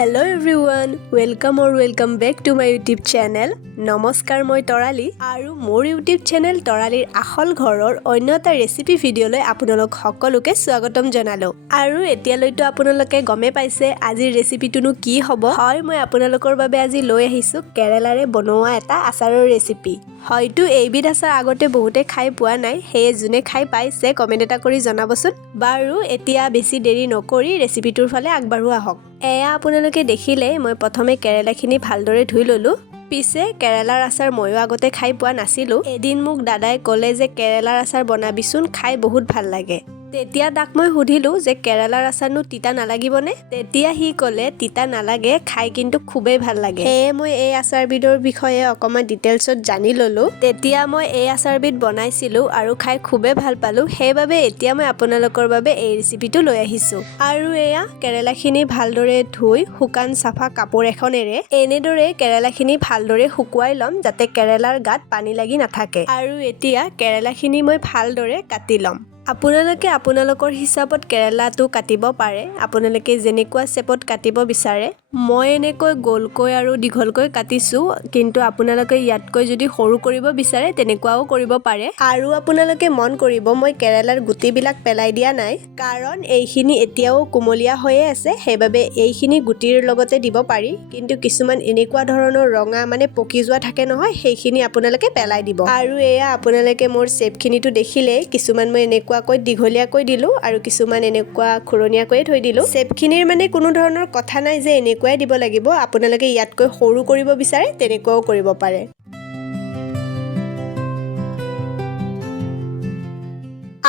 Hello everyone, welcome back to my YouTube channel. নমস্কাৰ মই তৰালি আৰু মোৰ YouTube channel তৰালিৰ আখল ঘৰৰ অন্য এটা ৰেচিপি ভিডিঅ'লৈ আপোনালোক সকলোকে স্বাগতম জনালো। আৰু এতিয়ালৈতো আপোনালোকে গমে পাইছে আজিৰ ৰেচিপিটোনো কি হ'ব। হয় মই আপোনালোকৰ বাবে আজি লৈ আহিছো কেৰেলাৰে বনোৱা এটা আচাৰৰ ৰেচিপি। হয়তো এইবিধ আচাৰ আগতে বহুতে খাই পোৱা নাই, সেয়ে যোনে খাই পাইছে কমেণ্ট এটা কৰি জনাবচোন। বাৰু এতিয়া বেছি দেৰি নকৰি ৰেচিপিটোৰ ফালে আগবাঢ়ো আহক। এয়া আপোনালোকে দেখিলে মই প্ৰথমে কেৰেলাখিনি ভালদৰে ধুই ললো। পিছে কেৰেলাৰ আচাৰ ময়ো আগতে খাই পোৱা নাছিলো। এদিন মোক দাদাই ক'লে যে কেৰেলাৰ আচাৰ বনাবিচোন, খাই বহুত ভাল লাগে। তেতিয়া তাক মই সুধিলো যে কেৰেলাৰ আচাৰনো তিতা নালাগিবনে? তেতিয়া সি ক'লে তিতা নালাগে, খাই কিন্তু খুবেই ভাল লাগে। সেয়ে মই এই আচাৰবিধৰ বিষয়ে অকণমান ডিটেইলছত জানি ললো। তেতিয়া মই এই আচাৰবিধ বনাইছিলো আৰু খাই খুবেই ভাল পালো। সেইবাবে এতিয়া মই আপোনালোকৰ বাবে এই ৰেচিপিটো লৈ আহিছো। আৰু এয়া কেৰেলাখিনি ভালদৰে ধুই শুকান চাফা কাপোৰ এখনেৰে এনেদৰে কেৰেলাখিনি ভালদৰে শুকুৱাই ল'ম যাতে কেৰেলাৰ গাত পানী লাগি নাথাকে। আৰু এতিয়া কেৰেলাখিনি মই ভালদৰে কাটি ল'ম। আপোনালোকে আপোনালোকৰ হিচাপত কেৰেলাটো কাটিব পাৰে, আপোনালোকে যেনেকুৱা শেপত কাটিব বিচাৰে। মই এনেকৈ গোলকৈ আৰু দীঘলকৈ কাটিছোঁ, কিন্তু আপোনালোকে ইয়াতকৈ যদি সৰু কৰিব বিচাৰে তেনেকুৱাও কৰিব পাৰে। আৰু আপোনালোকে মন কৰিব মই কেৰেলাৰ গুটিবিলাক পেলাই দিয়া নাই, কাৰণ এইখিনি এতিয়াও কুমলীয়া হৈয়ে আছে, সেইবাবে এইখিনি গুটিৰ লগতে দিব পাৰি। কিন্তু কিছুমান এনেকুৱা ধৰণৰ ৰঙা মানে পকি যোৱা থাকে নহয়, সেইখিনি আপোনালোকে পেলাই দিব। আৰু এয়া আপোনালোকে মোৰ শেপখিনিটো দেখিলেই, কিছুমান মই এনেকুৱাকৈ দীঘলীয়াকৈ দিলোঁ আৰু কিছুমান এনেকুৱা খুৰণীয়াকৈ থৈ দিলোঁ। শেপখিনিৰ মানে কোনো ধৰণৰ কথা নাই যে এনেকুৱাই দিব লাগিব, আপোনালোকে ইয়াতকৈ সৰু কৰিব বিচাৰে তেনেকুৱাও কৰিব পাৰে।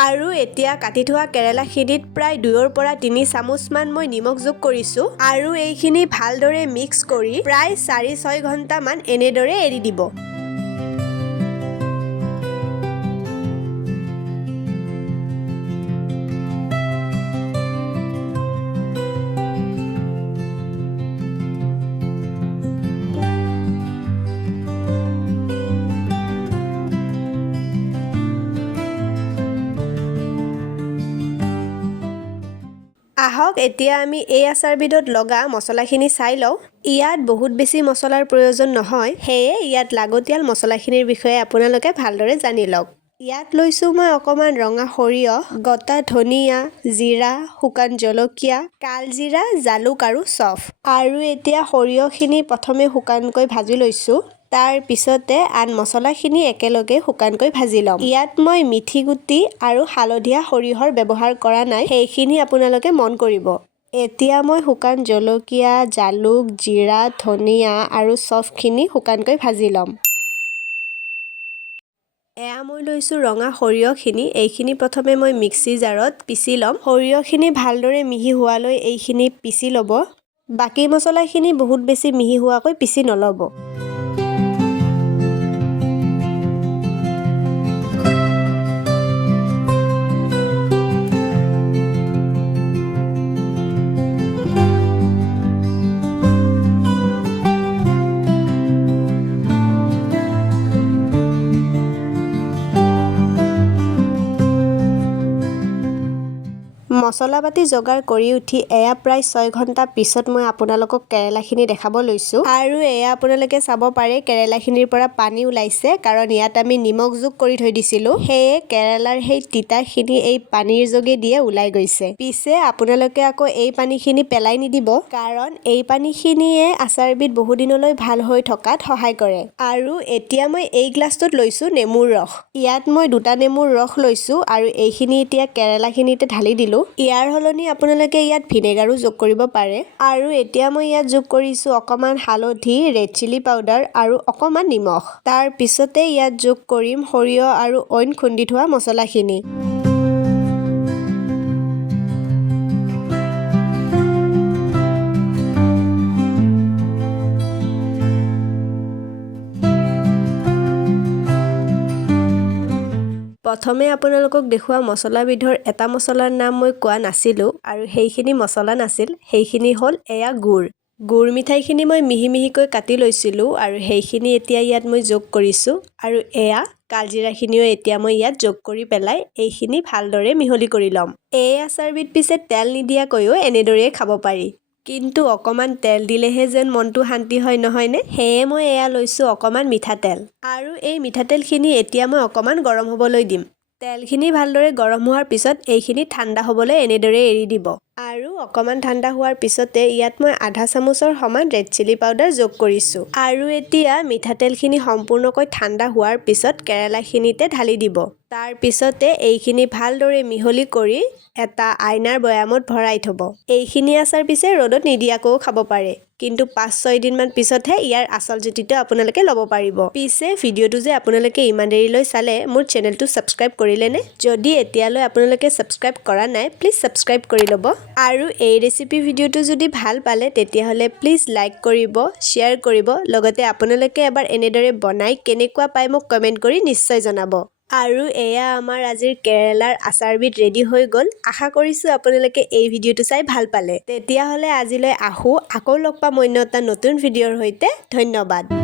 আৰু এতিয়া কাটি থোৱা কেৰেলাখিনিত প্ৰায় 2 পৰা 3 চামুচমান মই নিমখ যোগ কৰিছোঁ। আৰু এইখিনি ভালদৰে মিক্স কৰি প্ৰায় 4-6 ঘণ্টামান এনেদৰে এৰি দিব। আহক এতিয়া আমি এই আচাৰবিধত লগা মছলাখিনি চাই লওঁ। ইয়াত বহুত বেছি মছলাৰ প্ৰয়োজন নহয়, সেয়ে ইয়াত লাগতিয়াল মছলাখিনিৰ বিষয়ে আপোনালোকে ভালদৰে জানি লওক। ইয়াত লৈছোঁ মই অকণমান ৰঙা সৰিয়হ, গোটা ধনিয়া, জিৰা, শুকান জলকীয়া, কালজিৰা, জালুক আৰু চফ। আৰু এতিয়া সৰিয়হখিনি প্ৰথমে শুকানকৈ ভাজি লৈছোঁ। তাৰ পিছতে আন মছলাখিনি একেলগে শুকানকৈ ভাজি ল'ম। ইয়াত মই মিঠি গুটি আৰু হালধীয়া সৰিয়হৰ ব্যৱহাৰ কৰা নাই, সেইখিনি আপোনালোকে মন কৰিব। এতিয়া মই শুকান জলকীয়া, জালুক, জিৰা, ধনিয়া আৰু চফখিনি শুকানকৈ ভাজি ল'ম। এয়া মই লৈছোঁ ৰঙা সৰিয়হখিনি, এইখিনি প্ৰথমে মই মিক্সি জাৰত পিচি ল'ম। সৰিয়হখিনি ভালদৰে মিহি হোৱালৈ এইখিনি পিচি ল'ব। বাকী মছলাখিনি বহুত বেছি মিহি হোৱাকৈ পিচি নল'ব। মছলা পাতি যোগাৰ কৰি উঠি এয়া প্ৰায় 6 ঘণ্টা পিছত মই আপোনালোকক কেৰেলাখিনি দেখাব লৈছোঁ। আৰু এয়া আপোনালোকে চাব পাৰে কেৰেলাখিনিৰ পৰা পানী ওলাইছে, কাৰণ ইয়াত আমি নিমখ যোগ কৰি থৈ দিছিলোঁ। সেয়ে কেৰেলাৰ সেই তিতাখিনি এই পানীৰ যোগেদিয়ে ওলাই গৈছে। পিছে আপোনালোকে আকৌ এই পানীখিনি পেলাই নিদিব, কাৰণ এই পানীখিনিয়ে আচাৰবিধ বহুদিনলৈ ভাল হৈ থকাত সহায় কৰে। আৰু এতিয়া মই এই গ্লাছটোত লৈছোঁ নেমুৰ ৰস। ইয়াত মই 2টা নেমুৰ ৰস লৈছোঁ আৰু এইখিনি এতিয়া কেৰেলাখিনিতে ঢালি দিলোঁ। ইয়াৰ সলনি আপোনালোকে ইয়াত ভিনেগাৰো যোগ কৰিব পাৰে। আৰু এতিয়া মই ইয়াত যোগ কৰিছোঁ অকণমান হালধি, ৰেড চিলি পাউডাৰ আৰু অকণমান নিমখ। তাৰ পিছতে ইয়াত যোগ কৰিম সৰিয়হ আৰু অইন খুন্দি থোৱা মছলাখিনি। প্ৰথমে আপোনালোকক দেখুওৱা মছলাবিধৰ এটা মছলাৰ নাম মই কোৱা নাছিলোঁ আৰু সেইখিনি মছলা নাছিল, সেইখিনি হ'ল এয়া গুড়। গুড় মিঠাইখিনি মই মিহি মিহিকৈ কাটি লৈছিলোঁ আৰু সেইখিনি এতিয়া ইয়াত মই যোগ কৰিছোঁ। আৰু এয়া কালজিৰাখিনিও এতিয়া মই ইয়াত যোগ কৰি পেলাই এইখিনি ভালদৰে মিহলি কৰি ল'ম। এই আচাৰবিধ পিছে তেল নিদিয়াকৈও এনেদৰেই খাব পাৰি। কিন্তু অকণমান তেল দিলেহে যেন মনটো শান্তি হয় নহয়নে? সেয়ে মই এয়া লৈছোঁ অকণমান মিঠাতেল। আৰু এই মিঠাতেলখিনি এতিয়া মই অকণমান গৰম হ'বলৈ দিম। তেলখিনি ভালদৰে গৰম হোৱাৰ পিছত এইখিনি ঠাণ্ডা হ'বলৈ এনেদৰে এৰি দিব। আৰু অকণমান ঠাণ্ডা হোৱাৰ পিছতে ইয়াত মই আধা চামুচৰ সমান ৰেড চিলি পাউডাৰ যোগ কৰিছোঁ। আৰু এতিয়া মিঠাতেলখিনি সম্পূৰ্ণকৈ ঠাণ্ডা হোৱাৰ পিছত কেৰেলাখিনিতে ঢালি দিব। তাৰ পিছতে এইখিনি ভালদৰে মিহলি কৰি এটা আইনাৰ বৈয়ামত ভৰাই থ'ব। এইখিনি আচাৰ পিছে ৰ'দত নিদিয়াকৈও খাব পাৰে। কিন্তু 5-6 দিনমান পিছতহে ইয়াৰ আচল জুতিটো আপোনালোকে ল'ব পাৰিব। পিছে ভিডিঅ'টো যে আপোনালোকে ইমান দেৰিলৈ চালে, মোৰ চেনেলটো ছাবস্ক্ৰাইব কৰিলেনে? যদি এতিয়ালৈ আপোনালোকে ছাবস্ক্ৰাইব কৰা নাই, প্লিজ ছাবস্ক্ৰাইব কৰি ল'ব। আৰু এই ৰেচিপি ভিডিঅ'টো যদি ভাল পালে তেতিয়াহ'লে প্লিজ লাইক কৰিব, শ্বেয়াৰ কৰিব, লগতে আপোনালোকে এবাৰ এনেদৰে বনাই কেনেকুৱা পায় মোক কমেণ্ট কৰি নিশ্চয় জনাব। আৰু এয়া আমাৰ আজিৰ কেৰেলাৰ আচাৰবিধ ৰেডি হৈ গ'ল। আশা কৰিছোঁ আপোনালোকে এই ভিডিঅ'টো চাই ভাল পালে। তেতিয়াহ'লে আজিলৈ আহোঁ, আকৌ লগ পাম অন্য এটা নতুন ভিডিঅ'ৰ সৈতে। ধন্যবাদ।